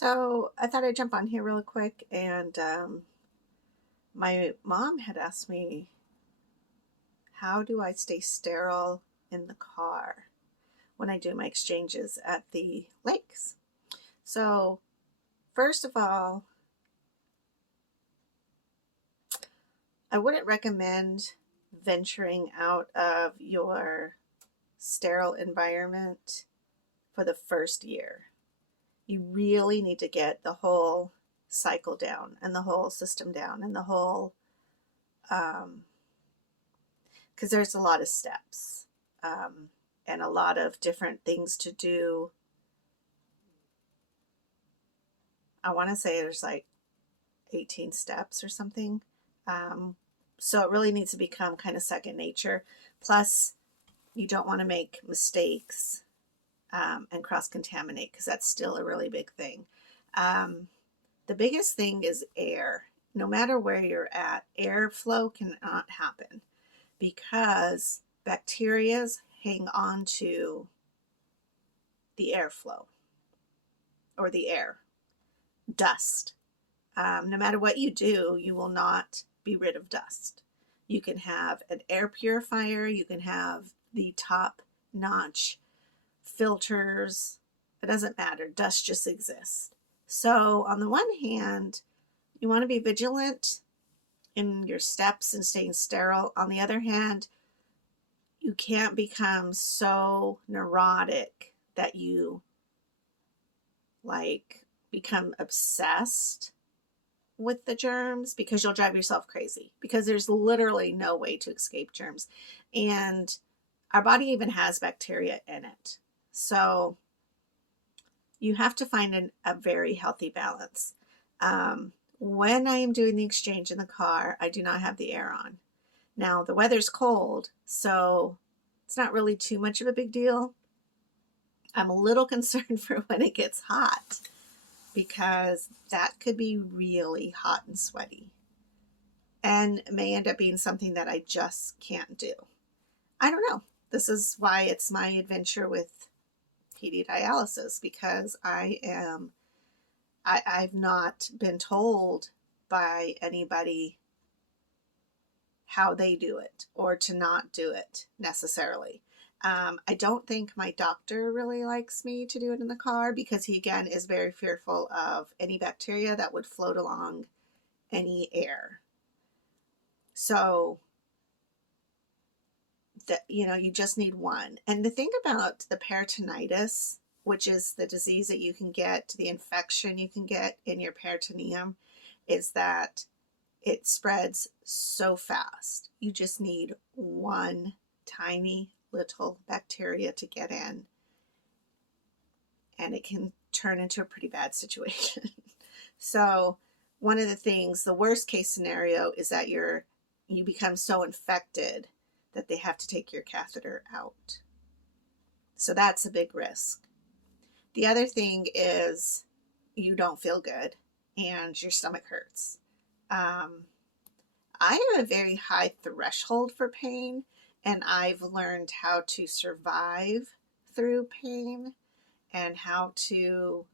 So I thought I'd jump on here real quick, and my mom had asked me, how do I stay sterile in the car when I do my exchanges at the lakes? So first of all, I wouldn't recommend venturing out of your sterile environment for the first year. You really need to get the whole cycle down and the whole system down and the whole, because there's a lot of steps and a lot of different things to do. I want to say there's like 18 steps or something. So it really needs to become kind of second nature. Plus, you don't want to make mistakes and cross-contaminate, because that's still a really big thing. The biggest thing is air. No matter where you're at, airflow cannot happen because bacteria hang on to the airflow or the air. Dust. No matter what you do, you will not be rid of dust. You can have an air purifier, you can have the top-notch filters. It doesn't matter. Dust just exists. So on the one hand, you want to be vigilant in your steps and staying sterile. On the other hand, you can't become so neurotic that you become obsessed with the germs, because you'll drive yourself crazy, because there's literally no way to escape germs. And our body even has bacteria in it. So you have to find a very healthy balance. When I am doing the exchange in the car, I do not have the air on. Now, the weather's cold, so it's not really too much of a big deal. I'm a little concerned for when it gets hot, because that could be really hot and sweaty and may end up being something that I just can't do. I don't know. This is why it's my adventure with PD Dialysis, because I've not been told by anybody how they do it or to not do it necessarily. I don't think my doctor really likes me to do it in the car, because he, again, is very fearful of any bacteria that would float along any air. So that, you just need one. And the thing about the peritonitis, which is the disease that you can get, the infection you can get in your peritoneum, is that it spreads so fast. You just need one tiny little bacteria to get in, and it can turn into a pretty bad situation. So one of the things, the worst case scenario, is that you become so infected that they have to take your catheter out. So that's a big risk. The other thing is you don't feel good and your stomach hurts. I have a very high threshold for pain, and I've learned how to survive through pain and how to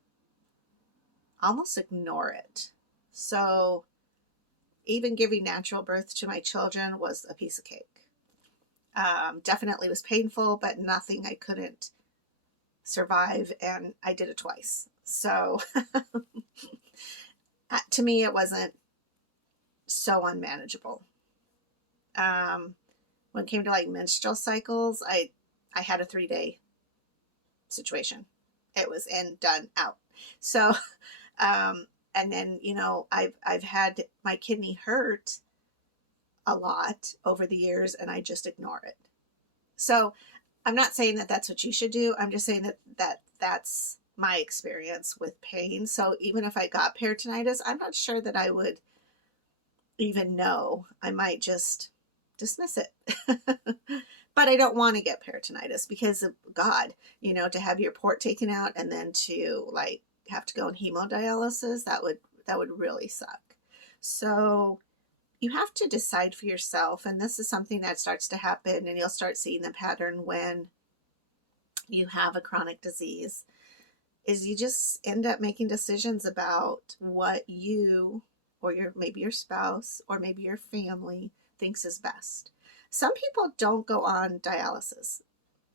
almost ignore it. So even giving natural birth to my children was a piece of cake. Definitely was painful, but nothing I couldn't survive, and I did it twice. So to me, it wasn't so unmanageable. When it came to like menstrual cycles, I had a 3-day situation. It was in, done, out. So, and then, I've had my kidney hurt a lot over the years, and I just ignore it. So I'm not saying that that's what you should do. I'm just saying that that's my experience with pain. So even if I got peritonitis, I'm not sure that I would even know. I might just dismiss it. But I don't want to get peritonitis, because of God, to have your port taken out and then to have to go in hemodialysis, that would really suck. So you have to decide for yourself, and this is something that starts to happen, and you'll start seeing the pattern when you have a chronic disease. is you just end up making decisions about what you or maybe your spouse or maybe your family thinks is best. Some people don't go on dialysis.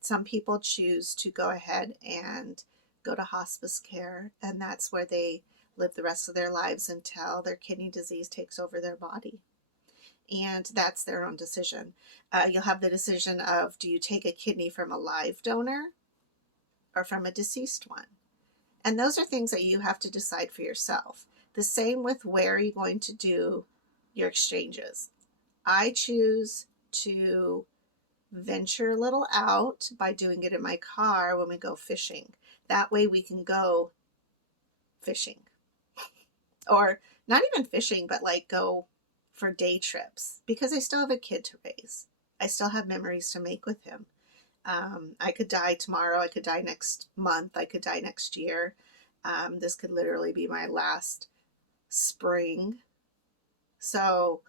Some people choose to go ahead and go to hospice care, and that's where they live the rest of their lives until their kidney disease takes over their body. And that's their own decision. You'll have the decision of, do you take a kidney from a live donor or from a deceased one? And those are things that you have to decide for yourself. The same with where are you going to do your exchanges. I choose to venture a little out by doing it in my car when we go fishing. That way we can go fishing. Or not even fishing, but like go for day trips, because I still have a kid to raise. I still have memories to make with him. I could die tomorrow. I could die next month. I could die next year. This could literally be my last spring. So,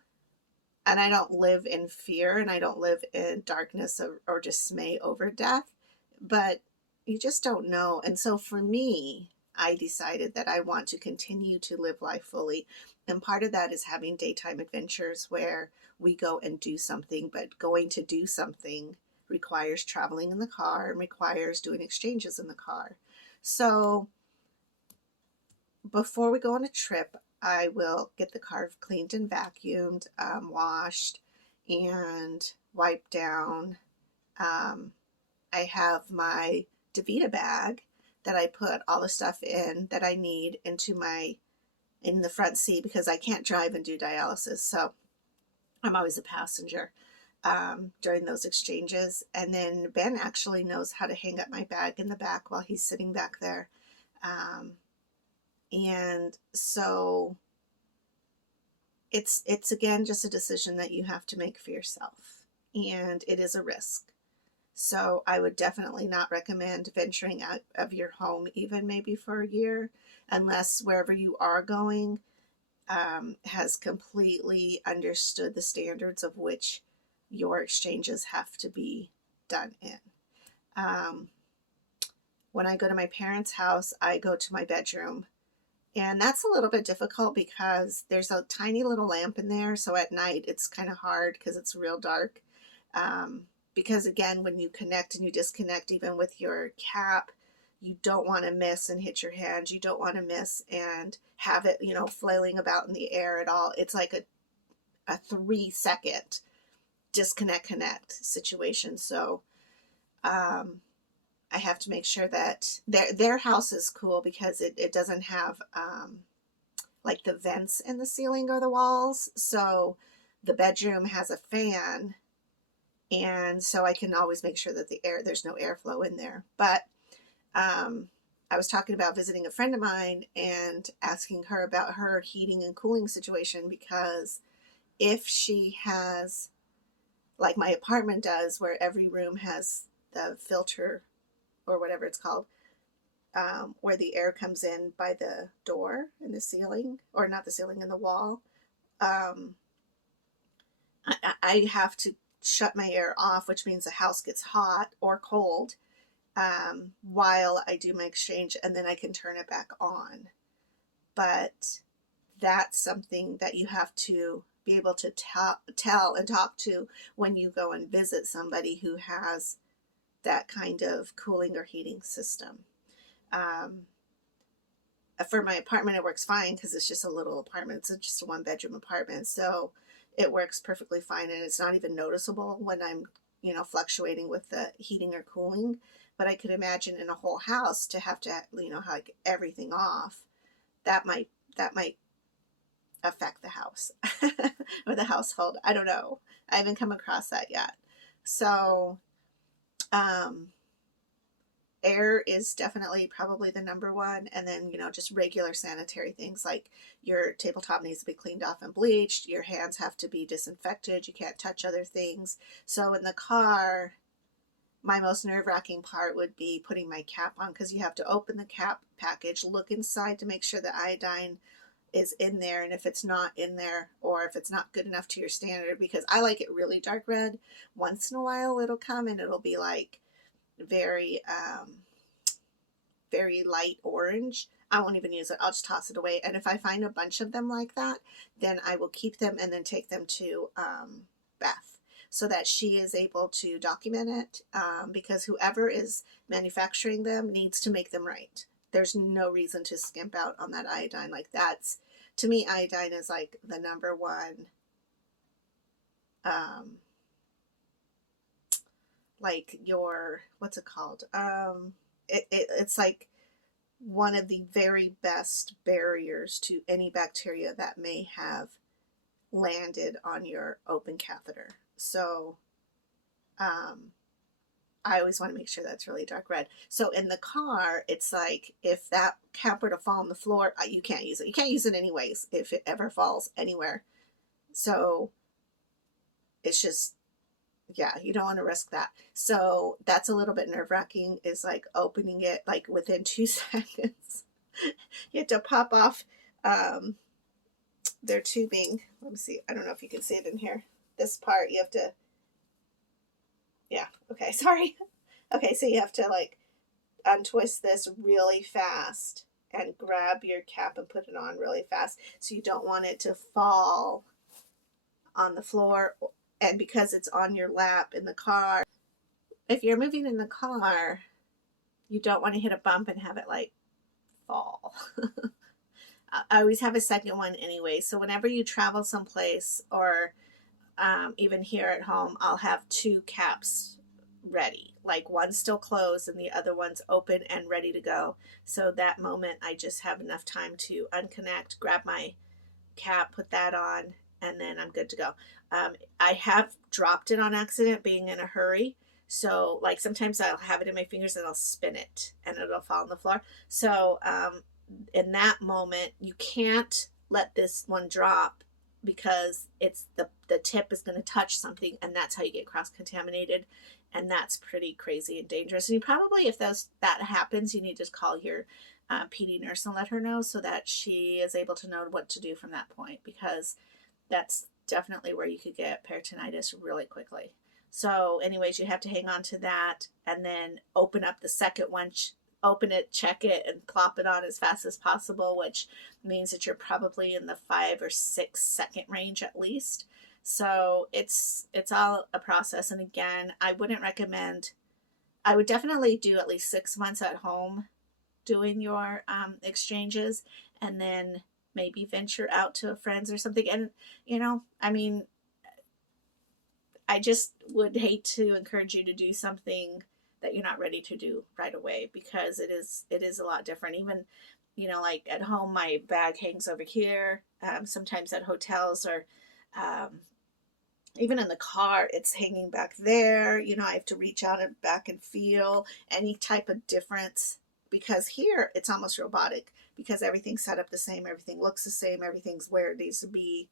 and I don't live in fear and I don't live in darkness or dismay over death, but you just don't know. And so for me, I decided that I want to continue to live life fully. And part of that is having daytime adventures where we go and do something, but going to do something requires traveling in the car and requires doing exchanges in the car. So before we go on a trip, I will get the car cleaned and vacuumed, washed, and wiped down. I have my DaVita bag that I put all the stuff in that I need in the front seat, because I can't drive and do dialysis. So I'm always a passenger during those exchanges. And then Ben actually knows how to hang up my bag in the back while he's sitting back there. And so it's again just a decision that you have to make for yourself, and it is a risk. So I would definitely not recommend venturing out of your home, even maybe for a year, unless wherever you are going has completely understood the standards of which your exchanges have to be done in. When I go to my parents' house, I go to my bedroom. And that's a little bit difficult because there's a tiny little lamp in there. So at night, it's kind of hard because it's real dark. Because again, when you connect and you disconnect, even with your cap, you don't want to miss and hit your hand. You don't want to miss and have it, flailing about in the air at all. It's like a 3-second disconnect connect situation. So I have to make sure that their house is cool because it doesn't have like the vents in the ceiling or the walls. So the bedroom has a fan, and so I can always make sure that there's no airflow in there. But I was talking about visiting a friend of mine and asking her about her heating and cooling situation, because if she has, like my apartment does, where every room has the filter or whatever it's called, where the air comes in by the door in the ceiling, or not the ceiling, in the wall, I have to shut my air off, which means the house gets hot or cold while I do my exchange, and then I can turn it back on. But that's something that you have to be able to tell and talk to when you go and visit somebody who has that kind of cooling or heating system. For my apartment, it works fine because it's just a little apartment. It's just a 1-bedroom apartment. So it works perfectly fine, and it's not even noticeable when I'm, fluctuating with the heating or cooling. But I could imagine in a whole house to have to, have everything off. That might affect the house or the household. I don't know. I haven't come across that yet. So air is definitely probably the number one. And then, just regular sanitary things like your tabletop needs to be cleaned off and bleached. Your hands have to be disinfected. You can't touch other things. So in the car, my most nerve-wracking part would be putting my cap on, because you have to open the cap package, look inside to make sure the iodine is in there, and if it's not in there, or if it's not good enough to your standard, because I like it really dark red, once in a while it'll come and it'll be like very very light orange, I won't even use it. I'll just toss it away. And if I find a bunch of them like that, then I will keep them and then take them to Beth so that she is able to document it, because whoever is manufacturing them needs to make them right. There's no reason to skimp out on that iodine. Like, that's, to me, iodine is like the number one, like your, what's it called? It's like one of the very best barriers to any bacteria that may have landed on your open catheter. So I always want to make sure that's really dark red. So in the car, it's like if that cap were to fall on the floor, you can't use it. You can't use it anyways if it ever falls anywhere. So it's just, yeah, you don't want to risk that. So that's a little bit nerve-wracking, is like opening it like within 2 seconds. You have to pop off their tubing. Let me see. I don't know if you can see it in here. This part, you have to, yeah, okay, sorry. Okay, so you have to like untwist this really fast and grab your cap and put it on really fast. So you don't want it to fall on the floor. And because it's on your lap in the car, if you're moving in the car, you don't want to hit a bump and have it like fall. I always have a second one anyway. So whenever you travel someplace, or even here at home, I'll have 2 caps ready. Like, one's still closed and the other one's open and ready to go. So that moment, I just have enough time to unconnect, grab my cap, put that on, and then I'm good to go. I have dropped it on accident being in a hurry. So like sometimes I'll have it in my fingers and I'll spin it and it'll fall on the floor. So in that moment, you can't let this one drop, because it's the tip is going to touch something, and that's how you get cross-contaminated, and that's pretty crazy and dangerous. And you probably, if that happens, you need to call your PD nurse and let her know, so that she is able to know what to do from that point, because that's definitely where you could get peritonitis really quickly. So anyways, you have to hang on to that and then open up the second one, open it, check it, and plop it on as fast as possible, which means that you're probably in the 5 or 6 second range at least. So it's all a process. And again, I wouldn't recommend, I would definitely do at least 6 months at home doing your exchanges, and then maybe venture out to friends or something. And, you know, I mean, I just would hate to encourage you to do something that you're not ready to do right away, because it is a lot different. Even, you know, like at home, my bag hangs over here. Sometimes at hotels, or even in the car, it's hanging back there. You know, I have to reach out and back and feel any type of difference, because here it's almost robotic, because everything's set up the same, everything looks the same, everything's where it needs to be.